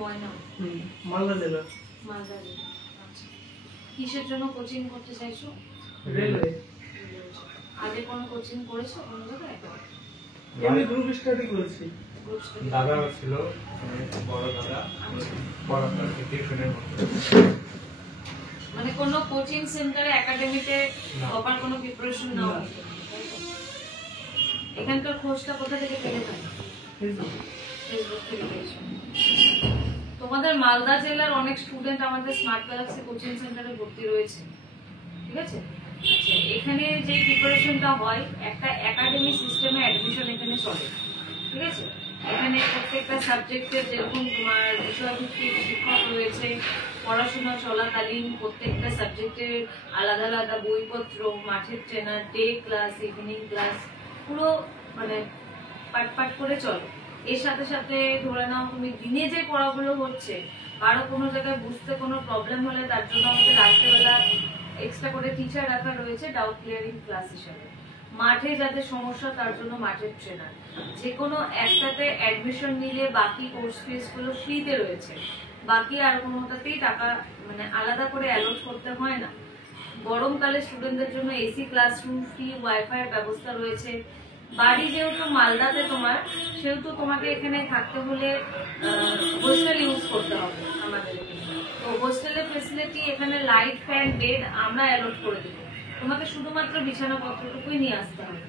ময়না মালদা জেলা। মালদা জেলা। আচ্ছা, কিসের জন্য কোচিং করতে চাইছো? রেলওয়ে। আগে কোনো কোচিং করেছো কোনো জায়গায়? আমি গ্রুপ স্টাডি করেছি। দাদা ছিল, বড় দাদা, বড় দাদা টিউশনের মতো। মানে কোনো কোচিং সেন্টারে একাডেমিতে প্রপার কোনো প্রিপারেশন নাও? এখানকার খোঁজটা কোথা থেকে পেলে? ফেসবুক থেকে পেয়েছো। তোমাদের মালদা জেলার অনেক স্টুডেন্ট আমাদের স্মার্ট গ্যালাক্সি কোচিং সেন্টারে ভর্তি রয়েছে, ঠিক আছে? আচ্ছা, এখানে যে প্রিপারেশনটা হয় একটা একাডেমি সিস্টেমে অ্যাডমিশন এখানে চলে, ঠিক আছে? এখানে প্রত্যেকটা সাবজেক্টের যেরকম তোমার বিষয়ভিত্তিক শিক্ষক রয়েছে, পড়াশোনা চলাকালীন প্রত্যেকটা সাবজেক্টের আলাদা আলাদা বইপত্র, মাঠের trainer, day class, evening class, পুরো মানে পাট করে চলে। এর সাথে সাথে ধরে নাও তুমি দিনে যে পড়াগুলো হচ্ছে, আরো কোনো জায়গায় বুঝতে কোনো প্রবলেম হলে তার জন্য আমাদের রাত্রেবেলা এক্সট্রা করে টিচার রাখা রয়েছে ডাউট ক্লিয়ারিং ক্লাস হিসাবে। মাঠে যাতে সমস্যা তার জন্য মাঠের ট্রেনার। যে কোনো একটাতে অ্যাডমিশন নিলে বাকি কোর্স ফিস গুলো ফ্রিতে রয়েছে, বাকি আর কোনোটাতেই টাকা মানে আলাদা করে অ্যালট করতে হয় না। গরমকালে স্টুডেন্টদের জন্য এসি ক্লাসরুম, ফ্রি ওয়াইফাই এর ব্যবস্থা রয়েছে। বাড়ি যেহেতু মালদাতে তোমার, সেহেতু তোমাকে এখানে থাকতে হলে হোস্টেল ইউজ করতে হবে আমাদের এখানে। তো হোস্টেলের ফেসিলিটি এখানে লাইট, ফ্যান, বেড আমরা অ্যালট করে দেবো। তোমাকে শুধুমাত্র বিছানাপত্রটুকুই নিয়ে আসতে হবে,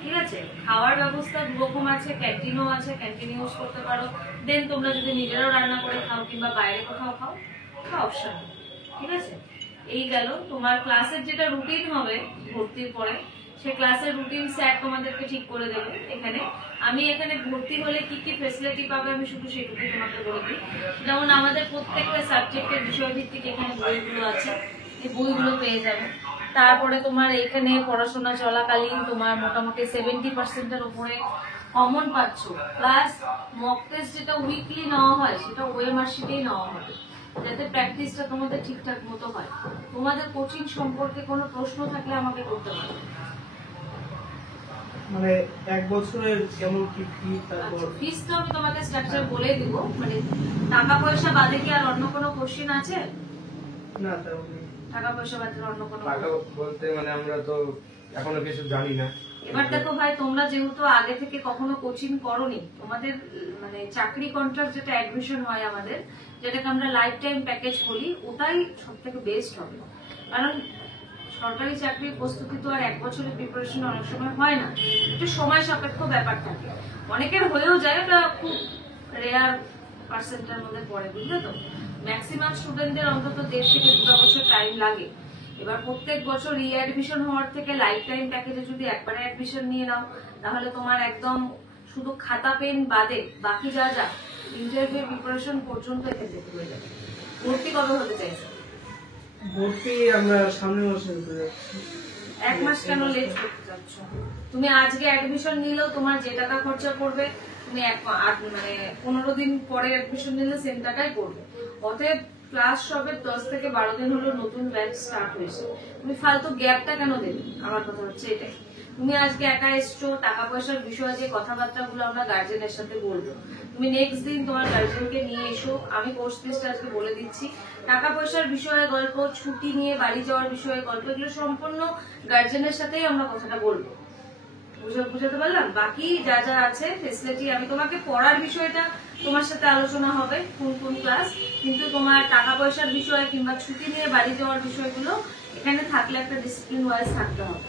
ঠিক আছে? খাওয়ার ব্যবস্থা দুরকম আছে, ক্যান্টিনও আছে, ক্যান্টিন ইউজ করতে পারো। দেন তোমরা যদি নিজেরাও রান্না করে খাও কিংবা বাইরে কোথাও খাও, এটা অপশন, ঠিক আছে? এই গেল তোমার ক্লাসের যেটা রুটিন হবে ভর্তির পরে, সে ক্লাসের রুটিন স্যার তোমাদেরকে ঠিক করে দেবে এখানে। আমি এখানে ভর্তি হলে কি কি ফেসিলিটি পাবে আমি শুধু সেটুকুই তোমাকে বলে দিই। যেমন আমাদের প্রত্যেকটা সাবজেক্টের বিষয়ভিত্তিক এখানে বইগুলো আছে, এই বইগুলো পেয়ে যাবে। তারপরে তোমার এখানে পড়াশোনা চলাকালীন তোমার মোটামুটি 70% উপরে কমন পাচ্ছ, প্লাস মক টেস্ট যেটা উইকলি নেওয়া হয় সেটা ওএমআর শিটেই নেওয়া হবে, যাতে প্র্যাকটিসটা তোমাদের ঠিকঠাক মতো হয়। তোমাদের কোচিং সম্পর্কে কোনো প্রশ্ন থাকলে আমাকে করতে পারো। মানে এক বছরের কেমন কি ফি? তারপর ফিস তো আমি তোমাকে স্ট্রাকচার বলে দিব। মানে টাকা পয়সা বাদে কি আর অন্য কোনো কোশ্চেন আছে? না, তাহলে টাকা পয়সা বাদে অন্য কোনো? টাকা বলতে মানে আমরা তো এখনো কিছু জানি না। এবার দেখো ভাই, তোমরা যেহেতু আগে থেকে কখনো কোচিং করোনি, তোমাদের মানে চাকরি কন্ট্রাক্ট যেটা অ্যাডমিশন হয় আমাদের, যেটাকে আমরা লাইফ টাইম প্যাকেজ বলি, ওটাই সব থেকে বেস্ট হবে। কারণ সরকারি চাকরির প্রস্তুতি তো আর এক বছরের প্রিপারেশন অনেক সময় হয় না, একটু সময় সাপেক্ষ ব্যাপার থাকে। অনেকের হয়েও যায়, ওটা খুব রেয়ার পার্সেন্টের মধ্যে পড়ে, বুঝলে তো? ম্যাক্সিমাম স্টুডেন্টদের অন্তত 1.5 থেকে 2 বছর টাইম লাগে। এবার প্রত্যেক বছর রি অ্যাডমিশন হওয়ার থেকে লাইফ টাইম প্যাকেজে যদি একবারে অ্যাডমিশন নিয়ে নাও, তাহলে তোমার একদম শুধু খাতা পেন বাদে বাকি যা যা ইন্টারভিউ প্রিপারেশন পর্যন্ত এখান থেকে হয়ে যাবে। ভর্তি কবে হতে চাইছো? ভর্তি আমরা সামনের মাসে হতে যাচ্ছি। 1 মাস কেন লেট করতে যাচ্ছ? তুমি আজকে অ্যাডমিশন নিলেও তোমার যে টাকা খরচা পড়বে, তুমি মানে 15 দিন পরে অ্যাডমিশন নিলে সেম টাকাই পড়বে। অতএব ক্লাস সবে 10 থেকে 12 দিন হলো নতুন ব্যাচ স্টার্ট হয়েছে, তুমি ফালতু গ্যাপটা কেন দেবে? আমার কথা হচ্ছে এটাই। তুমি আজকে একা এসছো, টাকা পয়সার বিষয়ে যে কথাবার্তাগুলো আমরা গার্জেনের সাথে বলবো, তুমি নেক্সট দিন তোমার গার্জেনকে নিয়ে এসো। আমি কোর্স ফিসটা আজকে বলে দিচ্ছি। টাকা পয়সার বিষয়ে গল্প, ছুটি নিয়ে বাড়ি যাওয়ার বিষয়ে গল্প, এগুলো সম্পূর্ণ গার্জেনের সাথেই আমরা কথাটা বলবো। বুঝাতে পারলাম? বাকি যা যা আছে ফেসিলিটি, আমি তোমাকে পড়ার বিষয়টা তোমার সাথে আলোচনা হবে কোন কোন ক্লাস, কিন্তু তোমার টাকা পয়সার বিষয় কিংবা ছুটি নিয়ে বাড়ি যাওয়ার বিষয়গুলো এখানে থাকলে একটা ডিসিপ্লিন ওয়াইজ থাকতে হবে,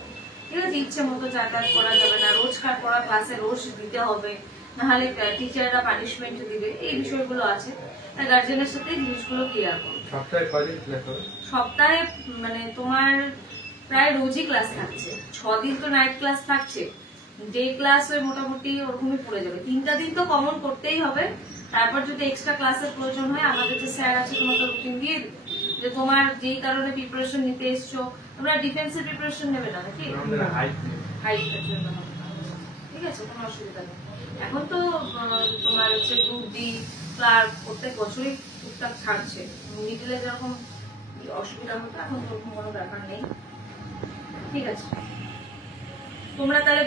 ঠিক আছে? ইচ্ছে মতো যাতায়াত করা যাবে না, রোজকার পড়া ক্লাসে রোজ দিতে হবে, নাহলে টিচাররা পানিশমেন্ট দিবে, এই বিষয়গুলো আছে। তাই গার্জেনের সাথে জিনিসগুলো ক্লিয়ার করো। সপ্তাহে কয়দিন ক্লাস হবে? সপ্তাহে মানে তোমার প্রায় রোজই ক্লাস থাকছে, 6 দিন তো নাইট ক্লাস থাকছে, ডে ক্লাস ওই মোটামুটি ওরকমই পড়ে যাবে। 3টা দিন তো কমন করতেই হবে, তারপর যদি এক্সট্রা ক্লাসের প্রয়োজন হয় আমাদের যে স্যার আছে তোমাকে রুটিন দিয়ে দিবে, যে তোমার যেই কারণে প্রিপারেশন নিতে এসছো। তোমরা ডিফেন্সের প্রিপারেশন নেবে না নাকি? হাইটের জন্য, ঠিক আছে, কোনো অসুবিধা নেই। এখন তো তোমার হচ্ছে গ্রুপ ডি, ক্লার্ক প্রত্যেক বছরই টুকটাক ছাড়ছে। মিডিলে যেরকম অসুবিধা হতো, এখন তো কোনো ব্যাপার নেই, ঠিক আছে? তোমরা তাহলে